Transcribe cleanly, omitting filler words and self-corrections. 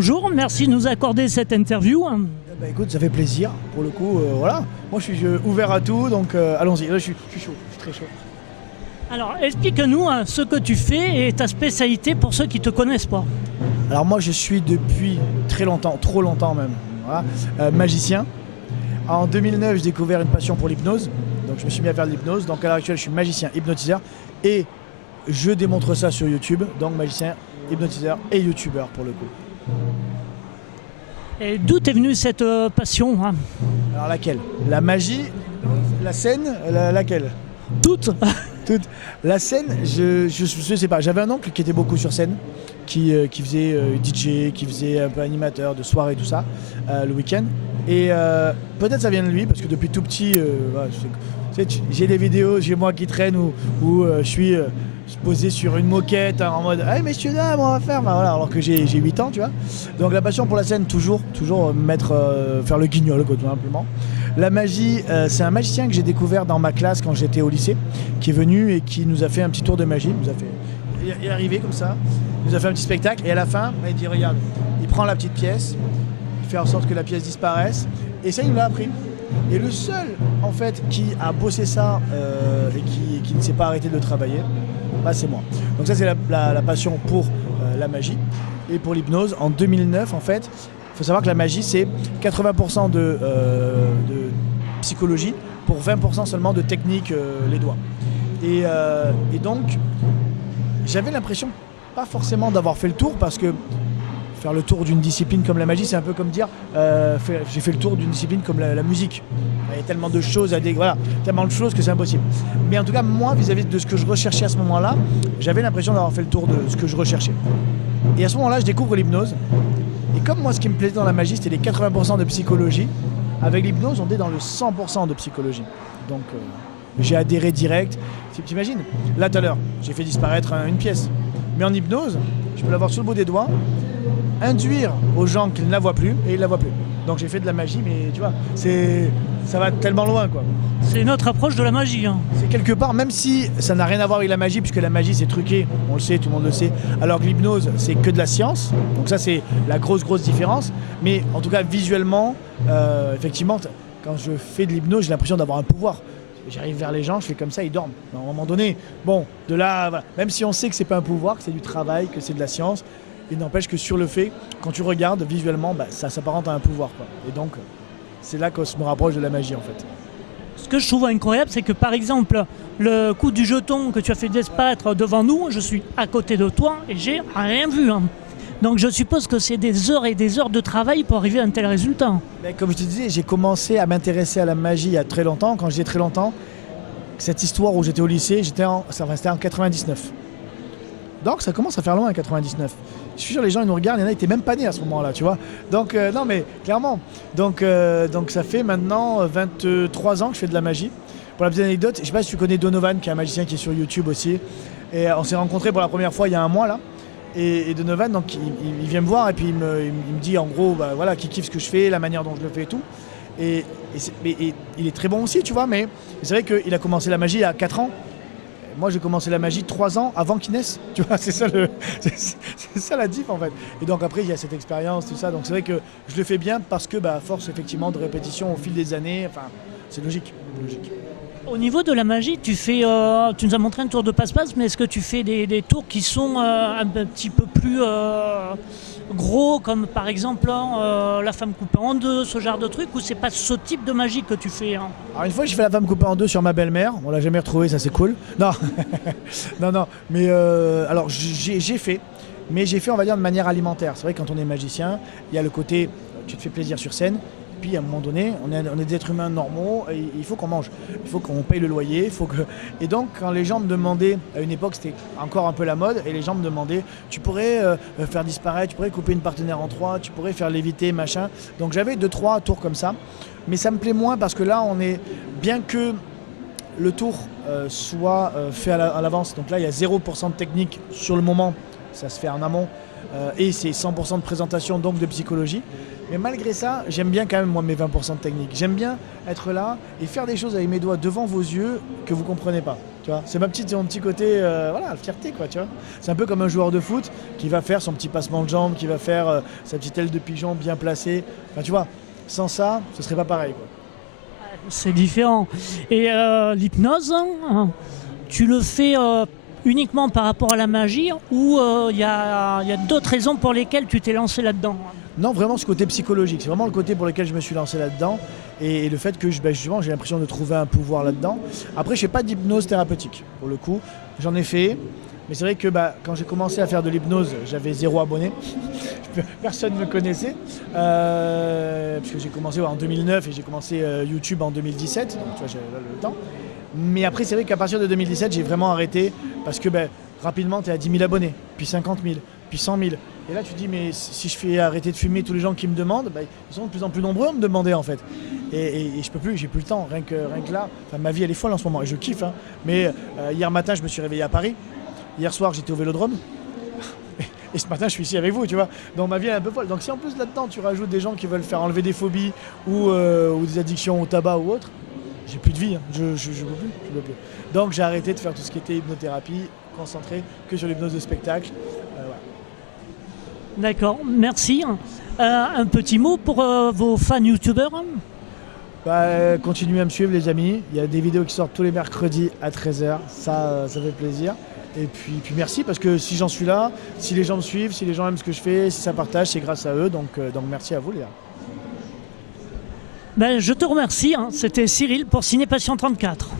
Bonjour, merci de nous accorder cette interview. Bah écoute, ça fait plaisir, pour le coup, voilà. Moi je suis ouvert à tout, donc allons-y, là je suis chaud, je suis très chaud. Alors explique-nous ce que tu fais et ta spécialité pour ceux qui ne te connaissent pas. Alors moi je suis depuis très longtemps, trop longtemps même, voilà, magicien. En 2009 j'ai découvert une passion pour l'hypnose, donc je me suis mis à faire de l'hypnose. Donc à l'heure actuelle je suis magicien, hypnotiseur et je démontre ça sur YouTube, donc magicien, hypnotiseur et youtubeur pour le coup. Et d'où t'es venue cette passion Alors laquelle? La magie, la scène, laquelle? Toutes. Toutes. La scène, je sais pas, j'avais un oncle qui était beaucoup sur scène, qui faisait DJ, qui faisait un peu animateur de soirée, tout ça, le week-end. Et peut-être ça vient de lui, parce que depuis tout petit, j'ai des vidéos chez moi qui traînent où je suis posé sur une moquette en mode hey messieurs dames on va faire, bah, voilà, alors que j'ai 8 ans, tu vois. Donc la passion pour la scène, toujours faire le guignol quoi, tout simplement. La magie, c'est un magicien que j'ai découvert dans ma classe quand j'étais au lycée, qui est venu et qui nous a fait un petit tour de magie. Il est arrivé comme ça, il nous a fait un petit spectacle et à la fin il dit regarde, il prend la petite pièce, il fait en sorte que la pièce disparaisse et ça il nous l'a appris. Et le seul en fait qui a bossé ça et qui ne s'est pas arrêté de travailler, bah, c'est moi. Donc ça c'est la passion pour la magie et pour l'hypnose. En 2009 en fait, il faut savoir que la magie c'est 80% de psychologie pour 20% seulement de technique les doigts. Et donc j'avais l'impression pas forcément d'avoir fait le tour, parce que faire le tour d'une discipline comme la magie, c'est un peu comme dire j'ai fait le tour d'une discipline comme la musique. Il y a tellement de choses tellement de choses que c'est impossible. Mais en tout cas, moi, vis-à-vis de ce que je recherchais à ce moment-là, j'avais l'impression d'avoir fait le tour de ce que je recherchais. Et à ce moment-là, je découvre l'hypnose. Et comme moi, ce qui me plaisait dans la magie, c'était les 80% de psychologie, avec l'hypnose, on est dans le 100% de psychologie. Donc, j'ai adhéré direct. T'imagines? Là, tout à l'heure, j'ai fait disparaître une pièce. Mais en hypnose, je peux l'avoir sur le bout des doigts, induire aux gens qu'ils ne la voient plus et ils ne la voient plus. Donc j'ai fait de la magie, mais tu vois, ça va tellement loin quoi. C'est notre approche de la magie. C'est quelque part, même si ça n'a rien à voir avec la magie, puisque la magie c'est truqué, on le sait, tout le monde le sait, alors que l'hypnose c'est que de la science, donc ça c'est la grosse différence. Mais en tout cas visuellement, effectivement, quand je fais de l'hypnose, j'ai l'impression d'avoir un pouvoir. J'arrive vers les gens, je fais comme ça, ils dorment. À un moment donné, bon, de là, voilà. Même si on sait que c'est pas un pouvoir, que c'est du travail, que c'est de la science, il n'empêche que sur le fait, quand tu regardes visuellement, bah, ça s'apparente à un pouvoir, quoi. Et donc, c'est là qu'on se me rapproche de la magie, en fait. Ce que je trouve incroyable, c'est que par exemple, le coup du jeton que tu as fait disparaître devant nous, je suis à côté de toi et j'ai rien vu. Donc je suppose que c'est des heures et des heures de travail pour arriver à un tel résultat. Mais comme je te disais, j'ai commencé à m'intéresser à la magie il y a très longtemps. Quand je dis très longtemps, cette histoire où j'étais au lycée, c'était en 99. Donc ça commence à faire loin, 99. Je suis sûr, les gens ils nous regardent, il y en a qui n'étaient même pas nés à ce moment-là, tu vois. Donc non mais clairement. Donc ça fait maintenant 23 ans que je fais de la magie. Pour la petite anecdote, je ne sais pas si tu connais Donovan, qui est un magicien qui est sur YouTube aussi. Et on s'est rencontrés pour la première fois il y a un mois là. Et Donovan, donc, il vient me voir et puis il me dit en gros bah, voilà, qu'il kiffe ce que je fais, la manière dont je le fais et tout. Et il est très bon aussi, tu vois, mais c'est vrai qu'il a commencé la magie à 4 ans. Moi j'ai commencé la magie 3 ans avant qu'il naisse, tu vois, c'est ça la diff en fait. Et donc après il y a cette expérience, tout ça, donc c'est vrai que je le fais bien parce que à force effectivement de répétition au fil des années, enfin c'est logique. Au niveau de la magie, tu nous as montré un tour de passe-passe, mais est-ce que tu fais des tours qui sont un petit peu plus gros, comme par exemple la femme coupée en deux, ce genre de truc, ou c'est pas ce type de magie que tu fais Alors une fois j'ai fait la femme coupée en deux sur ma belle-mère, on l'a jamais retrouvée, ça c'est cool. Non, non, mais alors j'ai fait, on va dire de manière alimentaire. C'est vrai que quand on est magicien, il y a le côté tu te fais plaisir sur scène. Puis à un moment donné, on est des êtres humains normaux, et il faut qu'on mange, il faut qu'on paye le loyer, Et donc quand les gens me demandaient, à une époque c'était encore un peu la mode, et les gens me demandaient, tu pourrais faire disparaître, tu pourrais couper une partenaire en 3, tu pourrais faire léviter, machin. Donc j'avais 2-3 tours comme ça, mais ça me plaît moins parce que là on est, bien que le tour soit fait à l'avance, donc là il y a 0% de technique sur le moment, ça se fait en amont, et c'est 100% de présentation, donc de psychologie. Mais malgré ça, j'aime bien quand même moi mes 20% de technique. J'aime bien être là et faire des choses avec mes doigts devant vos yeux que vous ne comprenez pas. Tu vois, c'est mon petit côté, voilà, fierté, quoi, tu vois. C'est un peu comme un joueur de foot qui va faire son petit passement de jambe, qui va faire sa petite aile de pigeon bien placée. Enfin, tu vois, sans ça, ce serait pas pareil, quoi. C'est différent. Et l'hypnose, hein, tu le fais uniquement par rapport à la magie ou il y a d'autres raisons pour lesquelles tu t'es lancé là-dedans? Non, vraiment ce côté psychologique, c'est vraiment le côté pour lequel je me suis lancé là-dedans et le fait que justement j'ai l'impression de trouver un pouvoir là-dedans. Après, je fais pas d'hypnose thérapeutique pour le coup, j'en ai fait, mais c'est vrai que quand j'ai commencé à faire de l'hypnose, j'avais 0 abonnés, personne ne me connaissait, puisque j'ai commencé en 2009 et j'ai commencé YouTube en 2017, donc tu vois, j'ai le temps. Mais après, c'est vrai qu'à partir de 2017, j'ai vraiment arrêté parce que rapidement, tu es à 10 000 abonnés, puis 50 000, puis 100 000. Et là, tu te dis, mais si je fais arrêter de fumer tous les gens qui me demandent, ils sont de plus en plus nombreux à me demander en fait. Et je peux plus, j'ai plus le temps, rien que là. Enfin, ma vie, elle est folle en ce moment et je kiffe. Hein. Mais hier matin, je me suis réveillé à Paris. Hier soir, j'étais au Vélodrome. Et ce matin, je suis ici avec vous, tu vois. Donc ma vie est un peu folle. Donc si en plus là-dedans, tu rajoutes des gens qui veulent faire enlever des phobies ou des addictions au tabac ou autre, j'ai plus de vie. Hein. Je peux plus. Donc j'ai arrêté de faire tout ce qui était hypnothérapie, concentré que sur l'hypnose de spectacle. Voilà. D'accord, merci. Un petit mot pour vos fans youtubeurs? Continuez à me suivre les amis. Il y a des vidéos qui sortent tous les mercredis à 13h. Ça fait plaisir. Et puis merci parce que si j'en suis là, si les gens me suivent, si les gens aiment ce que je fais, si ça partage, c'est grâce à eux. Donc merci à vous les gars. Je te remercie. Hein. C'était Cyril pour Ciné Passion 34.